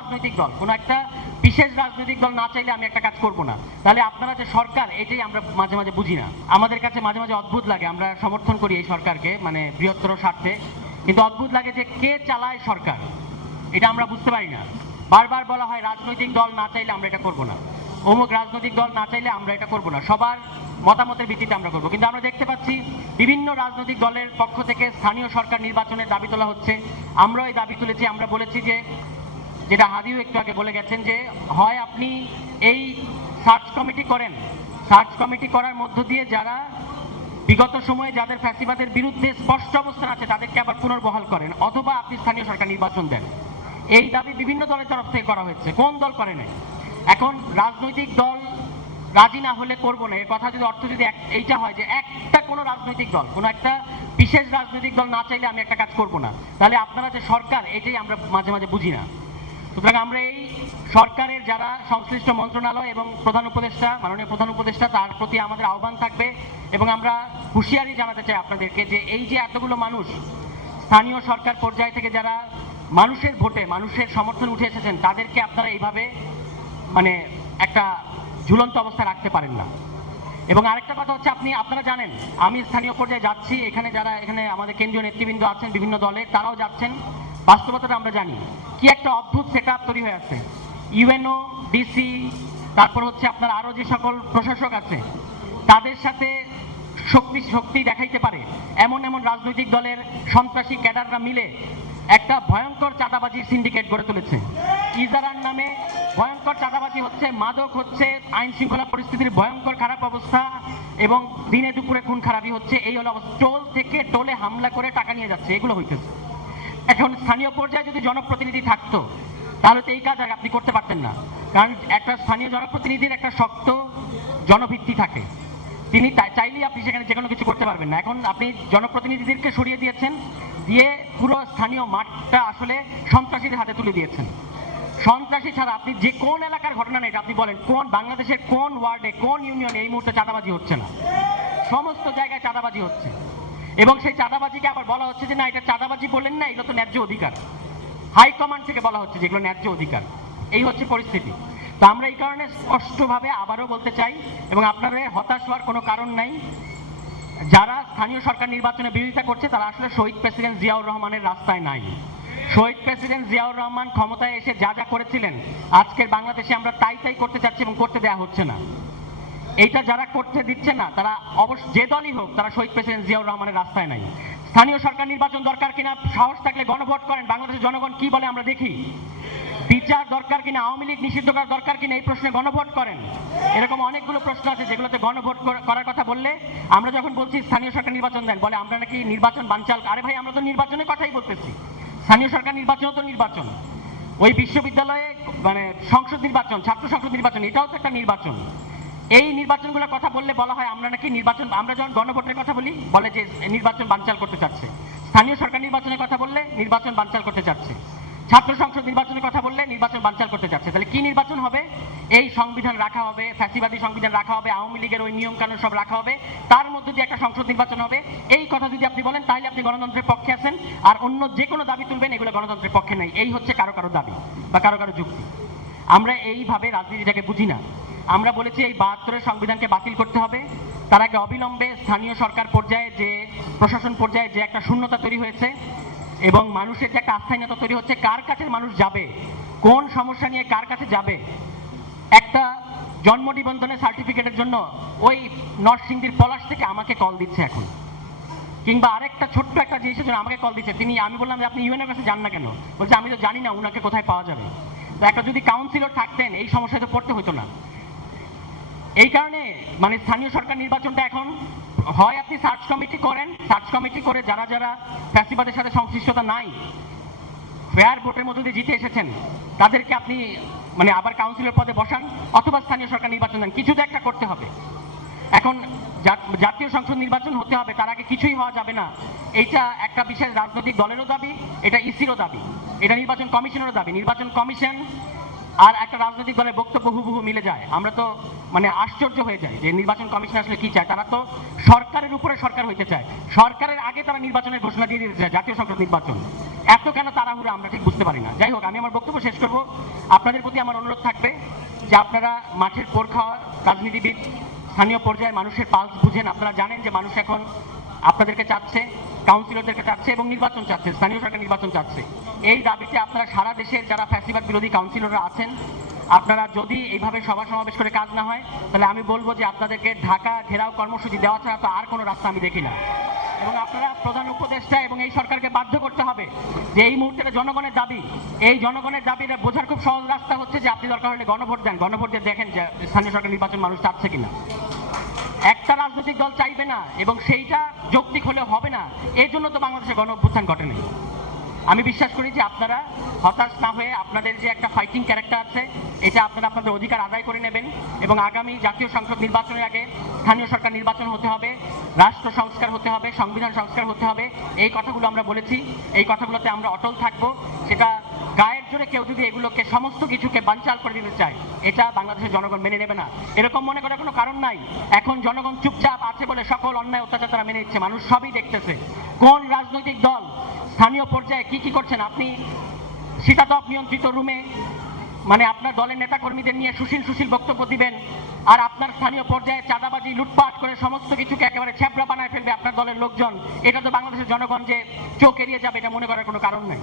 রাজনৈতিক দল, কোনো একটা বিশেষ রাজনৈতিক দল না চাইলে আমি একটা কাজ করব না। তাহলে আপনারা যে সরকার, এটাই আমরা মাঝে মাঝে বুঝি না। আমাদের কাছে মাঝে মাঝে অদ্ভুত লাগে, আমরা সমর্থন করি এই সরকারকে, মানে বৃহত্তর স্বার্থে, কিন্তু অদ্ভুত লাগে যে কে চালায় সরকার, এটা আমরা বুঝতে পারি না। বারবার বলা হয় রাজনৈতিক দল না চাইলে আমরা এটা করব না, অমুক রাজনৈতিক দল না চাইলে আমরা এটা করব না, সবার মতামতের ভিত্তিতে আমরা করব। কিন্তু আমরা দেখতে পাচ্ছি বিভিন্ন রাজনৈতিক দলের পক্ষ থেকে স্থানীয় সরকার নির্বাচনের দাবি তোলা হচ্ছে। আমরাও এই দাবি তুলেছি। আমরা বলেছি যে, যেটা হাদিও একটু আগে বলে গেছেন, যে হয় আপনি এই সার্চ কমিটি করেন, সার্চ কমিটি করার মধ্য দিয়ে যারা বিগত সময়ে যাদের ফ্যাসিবাদের বিরুদ্ধে স্পষ্ট অবস্থান আছে তাদেরকে আবার পুনর্বহাল করেন, অথবা আপনি স্থানীয় সরকার নির্বাচন দেন। এই দাবি বিভিন্ন দলের তরফ থেকে করা হয়েছে, কোন দল করে নাই? এখন রাজনৈতিক দল রাজি না হলে করবো না, এর কথা যদি অর্থ যদি এইটা হয় যে একটা কোনো রাজনৈতিক দল, কোনো একটা বিশেষ রাজনৈতিক দল না চাইলে আমি একটা কাজ করব না, তাহলে আপনারা যে সরকার, এটাই আমরা মাঝে মাঝে বুঝি না। সুতরাং আমরা এই সরকারের যারা সংশ্লিষ্ট মন্ত্রণালয় এবং প্রধান উপদেষ্টা, মাননীয় প্রধান উপদেষ্টা, তার প্রতি আমাদের আহ্বান থাকবে এবং আমরা হুঁশিয়ারি জানাতে চাই আপনাদেরকে যে এই যে এতগুলো মানুষ স্থানীয় সরকার পর্যায় থেকে যারা মানুষের ভোটে মানুষের সমর্থন উঠে এসেছেন, তাদেরকে আপনারা এইভাবে মানে একটা ঝুলন্ত অবস্থায় রাখতে পারেন না। এবং আরেকটা কথা হচ্ছে, আপনারা জানেন আমি স্থানীয় পর্যায়ে যাচ্ছি, এখানে যারা এখানে আমাদের কেন্দ্রীয় নেতৃবৃন্দ আছেন বিভিন্ন দলের, তারাও যাচ্ছেন। বাস্তবতাটা আমরা জানি কি একটা অদ্ভুত সেটআপ তৈরি হয়ে আছে। ইউএনও, ডিসি, তারপর হচ্ছে আপনার আরো যে সকল প্রশাসক আছে, তাদের সাথে শক্তি দেখাইতে পারে এমন এমন রাজনৈতিক দলের সন্ত্রাসী ক্যাডাররা মিলে একটা ভয়ঙ্কর চাঁদাবাজির সিন্ডিকেট গড়ে তুলেছে। ইজারার নামে ভয়ঙ্কর চাঁদাবাজি হচ্ছে, মাদক হচ্ছে, আইন শৃঙ্খলা পরিস্থিতির ভয়ঙ্কর খারাপ অবস্থা, এবং দিনে দুপুরে খুন খারাপি হচ্ছে। এই হলো অবস্থা। টোল থেকে টোলে হামলা করে টাকা নিয়ে যাচ্ছে, এগুলো হইতেছে। এখন স্থানীয় পর্যায়ে যদি জনপ্রতিনিধি থাকতো তাহলে তো এই কাজ আপনি করতে পারতেন না, কারণ একটা স্থানীয় জনপ্রতিনিধির একটা শক্ত জনভিত্তি থাকে, তিনি চাইলেই আপনি সেখানে যে কোনো কিছু করতে পারবেন না। এখন আপনি জনপ্রতিনিধিদেরকে সরিয়ে দিয়েছেন, দিয়ে পুরো স্থানীয় মাঠটা আসলে সন্ত্রাসীদের হাতে তুলে দিয়েছেন। সন্ত্রাসী ছাড়া আপনি যে কোন এলাকার ঘটনা নেই, আপনি বলেন কোন বাংলাদেশের কোন ওয়ার্ডে কোন ইউনিয়নে এই মুহূর্তে চাঁদাবাজি হচ্ছে না? সমস্ত জায়গায় চাঁদাবাজি হচ্ছে, এবং সেই চাঁদাবাজিকে আবার বলা হচ্ছে যে না, এটা চাঁদাবাজি বললেন না, এগুলো তো ন্যায্য অধিকার। হাইকমান্ড থেকে বলা হচ্ছে যে এগুলো ন্যায্য অধিকার। এই হচ্ছে পরিস্থিতি। তো আমরা এই কারণে স্পষ্টভাবে আবারও বলতে চাই, এবং আপনাদের হতাশ হওয়ার কোনো কারণ নাই, যারা স্থানীয় সরকার নির্বাচনে বিরোধিতা করছে তারা আসলে শহীদ প্রেসিডেন্ট জিয়াউর রহমানের রাস্তায় নাই। শহীদ প্রেসিডেন্ট জিয়াউর রহমান ক্ষমতায় এসে যা যা করেছিলেন, আজকের বাংলাদেশে আমরা তাই করতে চাচ্ছি এবং করতে দেওয়া হচ্ছে না। এইটা যারা করতে দিচ্ছে না, তারা অবশ্য যে দলই হোক, তারা শহীদ প্রেসিডেন্ট জিয়াউর রহমানের রাস্তায় নাই। স্থানীয় সরকার নির্বাচন দরকার কিনা, সাহস থাকলে গণভোট করেন, বাংলাদেশের জনগণ কি বলে আমরা দেখি। বিচার দরকার কিনা, আওয়ামী লীগ নিষিদ্ধ করা দরকার কিনা, এই প্রশ্নে গণভোট করেন। এরকম অনেকগুলো প্রশ্ন আছে যেগুলোতে গণভোট করার কথা বললে, আমরা যখন বলছি স্থানীয় সরকার নির্বাচন দেন, বলে আমরা নাকি নির্বাচন বানচাল। আরে ভাই, আমরা তো নির্বাচনের কথাই বলতেছি। স্থানীয় সরকার নির্বাচনও তো নির্বাচন, ওই বিশ্ববিদ্যালয়ে মানে সংসদ নির্বাচন, ছাত্র সংসদ নির্বাচন, এটাও তো একটা নির্বাচন। এই নির্বাচনগুলোর কথা বললে বলা হয় আমরা নাকি নির্বাচন, আমরা যখন গণভোটের কথা বলি বলে যে নির্বাচন বানচাল করতে চাচ্ছে। স্থানীয় সরকার নির্বাচনের কথা বললে নির্বাচন বানচাল করতে চাচ্ছে। ছাত্র সংসদ নির্বাচনের কথা বললে নির্বাচন বানচাল করতে চাচ্ছে। তাহলে কি নির্বাচন হবে? এই সংবিধান রাখা হবে, ফ্যাসিবাদী সংবিধান রাখা হবে, আওয়ামী লীগের ওই নিয়ম কানুন সব রাখা হবে, তার মধ্যে দিয়ে একটা সংসদ নির্বাচন হবে। এই কথা যদি আপনি বলেন তাহলে আপনি গণতন্ত্রের পক্ষে আছেন, আর অন্য যে কোনো দাবি তুলবেন এগুলো গণতন্ত্রের পক্ষে নেই। এই হচ্ছে কারো কারো দাবি বা কারো কারো যুক্তি। আমরা এইভাবে রাজনীতিটাকে বুঝি না। আমরা বলেছি এই ৭২-এর সংবিধানকে বাতিল করতে হবে। তার আগে অবিলম্বে স্থানীয় সরকার পর্যায়ে, যে প্রশাসন পর্যায়ে যে একটা শূন্যতা তৈরি হয়েছে এবং মানুষের যে একটা আস্থাহীনতা তৈরি হচ্ছে, কার কাছে মানুষ যাবে, কোন সমস্যা নিয়ে কার কাছে যাবে। একটা জন্ম নিবন্ধনের সার্টিফিকেটের জন্য ওই নরসিংদীর পলাশ থেকে আমাকে কল দিচ্ছে এখন, কিংবা আরেকটা ছোট্ট একটা জিনিসের জন্য আমাকে কল দিচ্ছে। আমি বললাম যে আপনি ইউএনের কাছে যান না কেন? বলছে আমি তো জানি না উনাকে কোথায় পাওয়া যাবে। তো একটা যদি কাউন্সিলর থাকতেন এই সমস্যায় তো পড়তে হতো না। এই কারণে মানে স্থানীয় সরকার নির্বাচনটা এখন হয় আপনি সার্চ কমিটি করেন, সার্চ কমিটি করে যারা যারা ফ্যাসিবাদের সাথে সংশ্লিষ্টতা নাই, ফেয়ার ভোটের মধ্যে দিয়ে জিতে এসেছেন, তাদেরকে আপনি মানে আবার কাউন্সিলর পদে বসান, অথবা স্থানীয় সরকার নির্বাচন দেন। কিছু তো একটা করতে হবে। এখন জাতীয় সংসদ নির্বাচন হতে হবে, তার আগে কিছুই হওয়া যাবে না। এইটা একটা বিশেষ রাজনৈতিক দলেরও দাবি, এটা ইসিরও দাবি, এটা নির্বাচন কমিশনেরও দাবি। নির্বাচন কমিশন আর একটা রাজনৈতিক দলের বক্তব্য হুবহু মিলে যায়, আমরা তো মানে আশ্চর্য হয়ে যাই যে নির্বাচন কমিশন আসলে কি চায়। তারা তো সরকারের উপরে সরকার হইতে চায়, সরকারের আগে তারা নির্বাচনের ঘোষণা দিয়ে দিতে চায়, জাতীয় সংসদ নির্বাচন। এত কেন তাড়াহুড়ো আমরা ঠিক বুঝতে পারি না। যাই হোক, আমি আমার বক্তব্য শেষ করব। আপনাদের প্রতি আমার অনুরোধ থাকবে যে আপনারা মাঠের পোর খাওয়া রাজনীতিবিদ, স্থানীয় পর্যায়ে মানুষের পালস বুঝেন। আপনারা জানেন যে মানুষ এখন আপনাদেরকে চাচ্ছে, কাউন্সিলরদেরকে চাচ্ছে এবং নির্বাচন চাচ্ছে, স্থানীয় সরকার নির্বাচন চাচ্ছে। এই দাবিতে আপনারা সারা দেশের যারা ফ্যাসিবাদ বিরোধী কাউন্সিলররা আছেন, আপনারা যদি এইভাবে সভা সমাবেশ করে কাজ না হয়, তাহলে আমি বলবো যে আপনাদেরকে ঢাকা ঘেরাও কর্মসূচি দেওয়া ছাড়া তো আর কোনো রাস্তা আমি দেখি না। এবং আপনারা প্রধান উপদেষ্টা এবং এই সরকারকে বাধ্য করতে হবে যে এই মুহূর্তে জনগণের দাবি, এই জনগণের দাবিটা বোঝার খুব সহজ রাস্তা হচ্ছে যে আপনি দরকার হলে গণভোট দেন, গণভোট দিয়ে দেখেন যে স্থানীয় সরকার নির্বাচন মানুষ চাচ্ছে কিনা। একটা রাজনৈতিক দল চাইবে না এবং সেইটা যৌক্তিক হলে হবে না, এই জন্য তো বাংলাদেশে গণ অভ্যুত্থান ঘটেনি। আমি বিশ্বাস করি যে আপনারা হতাশ না হয়ে আপনাদের যে একটা ফাইটিং ক্যারেক্টার আছে, এটা আপনারা আপনাদের অধিকার আদায় করে নেবেন এবং আগামী জাতীয় সংসদ নির্বাচনের আগে স্থানীয় সরকার নির্বাচন হতে হবে, রাষ্ট্র সংস্কার হতে হবে, সংবিধান সংস্কার হতে হবে। এই কথাগুলো আমরা বলেছি, এই কথাগুলোতে আমরা অটল থাকবো। সেটা গায়ের জোরে কেউ যদি এগুলোকে সমস্ত কিছুকে বানচাল করে দিতে চায়, এটা বাংলাদেশের জনগণ মেনে নেবে না। এরকম মনে করার কোনো কারণ নাই। এখন জনগণ চুপচাপ আছে বলে সকল অন্যায় অত্যাচার তারা মেনে নিচ্ছে, মানুষ সবই দেখতেছে। কোন রাজনৈতিক দল স্থানীয় পর্যায়ে কি কি করছেন, আপনি শীতাতপ নিয়ন্ত্রিত রুমে মানে আপনার দলের নেতা কর্মীদের নিয়ে সুশীল বক্তব্য দিবেন, আর আপনার স্থানীয় পর্যায়ে চাঁদাবাজি লুটপাট করে সমস্ত কিছুকে একেবারে ছ্যাবড়া বানায় ফেলবে আপনার দলের লোকজন। এটা তো বাংলাদেশের জনগণ যে চোখ এড়িয়ে যাবে, এটা মনে করার কোনো কারণ নেই।